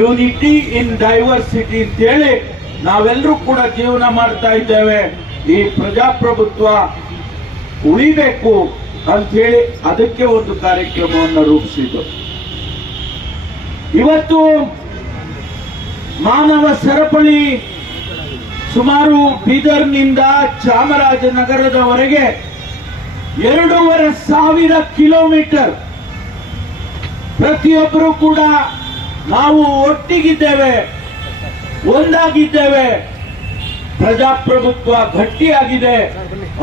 Unity in diversity ಅಂತೇಳಿ ನಾವೆಲ್ಲರೂ ಕೂಡ ಜೀವನ ಮಾಡ್ತಾ ಇದ್ದೇವೆ. ಈ ಪ್ರಜಾಪ್ರಭುತ್ವ ಉಳಿಬೇಕು ಅಂತ ಹೇಳಿ ಅದಕ್ಕೆ ಒಂದು ಕಾರ್ಯಕ್ರಮವನ್ನು ರೂಪಿಸಿದ್ದು. ಇವತ್ತು ಮಾನವ ಸರಪಳಿ ಸುಮಾರು ಬೀದರ್ನಿಂದ ಚಾಮರಾಜನಗರದವರೆಗೆ 2,500 ಕಿಲೋಮೀಟರ್. ಪ್ರತಿಯೊಬ್ಬರು ಕೂಡ ನಾವು ಒಟ್ಟಿಗಿದ್ದೇವೆ, ಒಂದಾಗಿದ್ದೇವೆ, ಪ್ರಜಾಪ್ರಭುತ್ವ ಗಟ್ಟಿಯಾಗಿದೆ.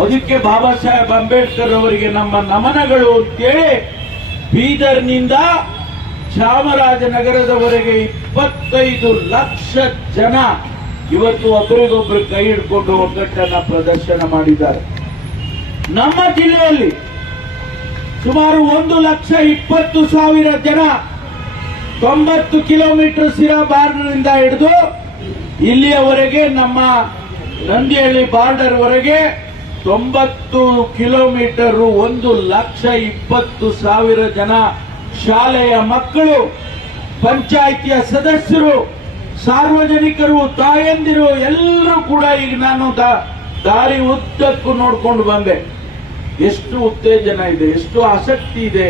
ಅದಕ್ಕೆ ಬಾಬಾ ಸಾಹೇಬ್ ಅಂಬೇಡ್ಕರ್ ಅವರಿಗೆ ನಮ್ಮ ನಮನಗಳು ಅಂತೇಳಿ ಬೀದರ್ನಿಂದ ಚಾಮರಾಜನಗರದವರೆಗೆ 25 ಲಕ್ಷ ಜನ ಇವತ್ತು ಒಬ್ಬರಿಗೊಬ್ಬರು ಕೈ ಹಿಡ್ಕೊಂಡು ಒಗ್ಗಟ್ಟನ್ನ ಪ್ರದರ್ಶನ ಮಾಡಿದ್ದಾರೆ. ನಮ್ಮ ಜಿಲ್ಲೆಯಲ್ಲಿ ಸುಮಾರು 1,20,000 ಜನ 90 ಕಿಲೋಮೀಟರ್ ಸಿರಾ ಬಾರ್ಡರ್ನಿಂದ ಹಿಡಿದು ಇಲ್ಲಿಯವರೆಗೆ ನಮ್ಮ ನಂದಿಹಳ್ಳಿ ಬಾರ್ಡರ್ ವರೆಗೆ 90 ಕಿಲೋಮೀಟರ್ 1,20,000 ಜನ ಶಾಲೆಯ ಮಕ್ಕಳು, ಪಂಚಾಯಿತಿಯ ಸದಸ್ಯರು, ಸಾರ್ವಜನಿಕರು, ತಾಯಂದಿರು ಎಲ್ಲರೂ ಕೂಡ ಈಗ ನಾನು ದಾರಿ ಉದ್ದಕ್ಕೂ ನೋಡ್ಕೊಂಡು ಬಂದೆ. ಎಷ್ಟು ಉತ್ತೇಜನ ಇದೆ, ಎಷ್ಟು ಆಸಕ್ತಿ ಇದೆ,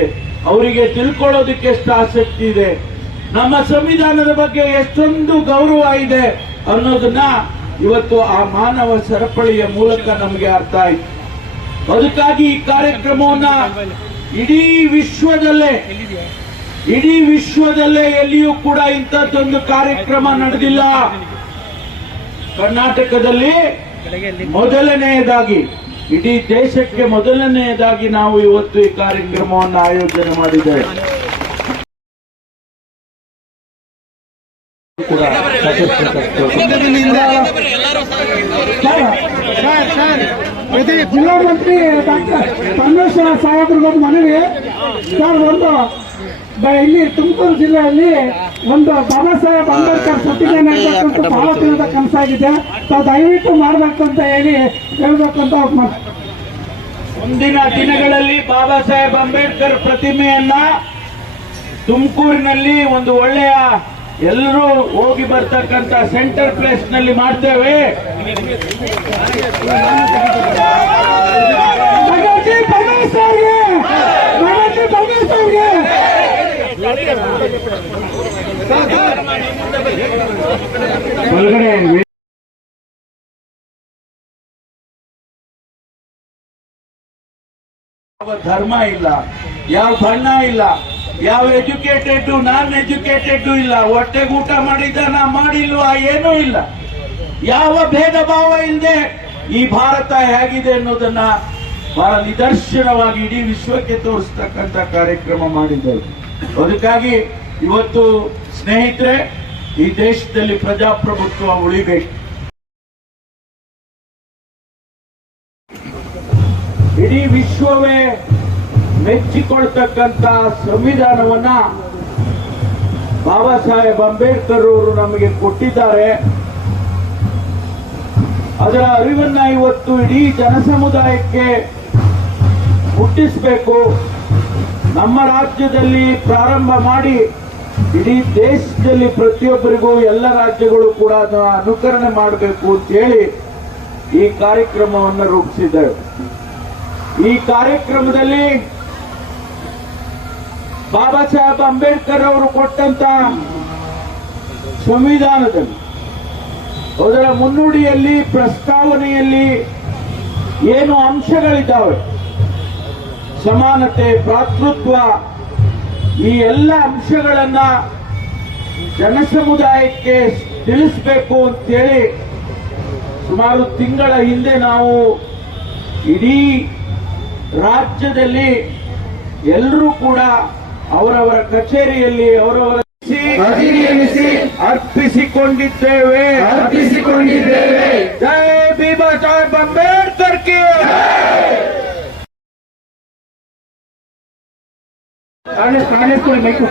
ಅವರಿಗೆ ತಿಳ್ಕೊಳ್ಳೋದಕ್ಕೆ ಎಷ್ಟು ಆಸಕ್ತಿ ಇದೆ, ನಮ್ಮ ಸಂವಿಧಾನದ ಬಗ್ಗೆ ಎಷ್ಟೊಂದು ಗೌರವ ಇದೆ ಅನ್ನೋದನ್ನ ಇವತ್ತು ಆ ಮಾನವ ಸರಪಳಿಯ ಮೂಲಕ ನಮಗೆ ಅರ್ಥ ಆಯ್ತು. ಅದಕ್ಕಾಗಿ ಈ ಕಾರ್ಯಕ್ರಮವನ್ನ ಇಡೀ ವಿಶ್ವದಲ್ಲೇ ಎಲ್ಲಿಯೂ ಕೂಡ ಇಂಥದ್ದೊಂದು ಕಾರ್ಯಕ್ರಮ ನಡೆದಿಲ್ಲ. ಕರ್ನಾಟಕದಲ್ಲಿ ಮೊದಲನೆಯದಾಗಿ, ಇಡೀ ದೇಶಕ್ಕೆ ಮೊದಲನೆಯದಾಗಿ ನಾವು ಇವತ್ತು ಈ ಕಾರ್ಯಕ್ರಮವನ್ನು ಆಯೋಜನೆ ಮಾಡಿದ್ದೇವೆ. ಜಿಲ್ಲಾ ಮಂತ್ರಿ ಡಾಕ್ಟರ್ ಪರಮೇಶ್ವರ ಸಾಹೇಬ್ರಿಗೊಂದು ಮನವಿ ಸರ್. ಇಲ್ಲಿ ತುಮಕೂರು ಜಿಲ್ಲೆಯಲ್ಲಿ ಒಂದು ಬಾಬಾ ಸಾಹೇಬ್ ಅಂಬೇಡ್ಕರ್ ಪ್ರತಿಮೆ ನೆಡಬೇಕಂತ ಬಹಳ ದಿನದ ಕನಸಾಗಿದೆ. ತಾವು ದಯವಿಟ್ಟು ಮಾಡಬೇಕು ಅಂತ ಹೇಳ್ಬೇಕಂತ. ಮುಂದಿನ ದಿನಗಳಲ್ಲಿ ಬಾಬಾ ಸಾಹೇಬ್ ಅಂಬೇಡ್ಕರ್ ಪ್ರತಿಮೆಯನ್ನ ತುಮಕೂರಿನಲ್ಲಿ ಒಂದು ಒಳ್ಳೆಯ ಎಲ್ಲರೂ ಹೋಗಿ ಬರ್ತಕ್ಕಂಥ ಸೆಂಟರ್ ಪ್ಲೇಸ್ ನಲ್ಲಿ ಮಾಡ್ತೇವೆ. ಯಾವ ಧರ್ಮ ಇಲ್ಲ, ಯಾವ ಬಣ್ಣ ಇಲ್ಲ, ಯಾವ ಎಜುಕೇಟೆಡ್ ನಾನ್ ಎಜುಕೇಟೆಡ್ ಇಲ್ಲ, ಹೊಟ್ಟೆಗೆ ಊಟ ಮಾಡಿದ್ದಾನ ಮಾಡಿಲ್ವಾ ಏನೂ ಇಲ್ಲ. ಯಾವ ಭೇದ ಭಾವ ಇಲ್ಲದೆ ಈ ಭಾರತ ಹೇಗಿದೆ ಅನ್ನೋದನ್ನ ಬಹಳ ನಿದರ್ಶನವಾಗಿ ಇಡೀ ವಿಶ್ವಕ್ಕೆ ತೋರಿಸ್ತಕ್ಕಂಥ ಕಾರ್ಯಕ್ರಮ ಮಾಡಿದ್ದೇವೆ. ಅದಕ್ಕಾಗಿ ಇವತ್ತು ಸ್ನೇಹಿತರೆ, ಈ ದೇಶದಲ್ಲಿ ಪ್ರಜಾಪ್ರಭುತ್ವ ಉಳಿಬೇಕು. ಇಡೀ ವಿಶ್ವವೇ ಮೆಚ್ಚಿಕೊಳ್ತಕ್ಕಂಥ ಸಂವಿಧಾನವನ್ನ ಬಾಬಾ ಸಾಹೇಬ್ ಅಂಬೇಡ್ಕರ್ ಅವರು ನಮಗೆ ಕೊಟ್ಟಿದ್ದಾರೆ. ಅದರ ಅರಿವನ್ನ ಇವತ್ತು ಇಡೀ ಜನಸಮುದಾಯಕ್ಕೆ ಹುಟ್ಟಿಸಬೇಕು. ನಮ್ಮ ರಾಜ್ಯದಲ್ಲಿ ಪ್ರಾರಂಭ ಮಾಡಿ ಇಡೀ ದೇಶದಲ್ಲಿ ಪ್ರತಿಯೊಬ್ಬರಿಗೂ ಎಲ್ಲ ರಾಜ್ಯಗಳು ಕೂಡ ಅನುಕರಣೆ ಮಾಡಬೇಕು ಅಂತ ಹೇಳಿ ಈ ಕಾರ್ಯಕ್ರಮವನ್ನು ರೂಪಿಸಿದ್ದೇವೆ. ಈ ಕಾರ್ಯಕ್ರಮದಲ್ಲಿ ಬಾಬಾ ಸಾಹೇಬ್ ಅಂಬೇಡ್ಕರ್ ಅವರು ಕೊಟ್ಟಂತ ಸಂವಿಧಾನದಲ್ಲಿ ಅದರ ಮುನ್ನುಡಿಯಲ್ಲಿ ಪ್ರಸ್ತಾವನೆಯಲ್ಲಿ ಏನು ಅಂಶಗಳಿದ್ದಾವೆ, ಸಮಾನತೆ, ಭ್ರಾತೃತ್ವ, ಈ ಎಲ್ಲ ಅಂಶಗಳನ್ನ ಜನಸಮುದಾಯಕ್ಕೆ ತಿಳಿಸಬೇಕು ಅಂತೇಳಿ ಸುಮಾರು ತಿಂಗಳ ಹಿಂದೆ ನಾವು ಇಡೀ ರಾಜ್ಯದಲ್ಲಿ ಎಲ್ಲರೂ ಕೂಡ ಅವರವರ ಕಚೇರಿಯಲ್ಲಿ ಅವರವರ ಅರ್ಪಿಸಿಕೊಂಡಿದ್ದೇವೆ. ಜೈ ಬಾಬಾ ಸಾಹೇಬ್ ಅಂಬೇಡ್ಕರ್ ಕಿ. ಕಾಂಗ್ರೆಸ್ ಮೈಕು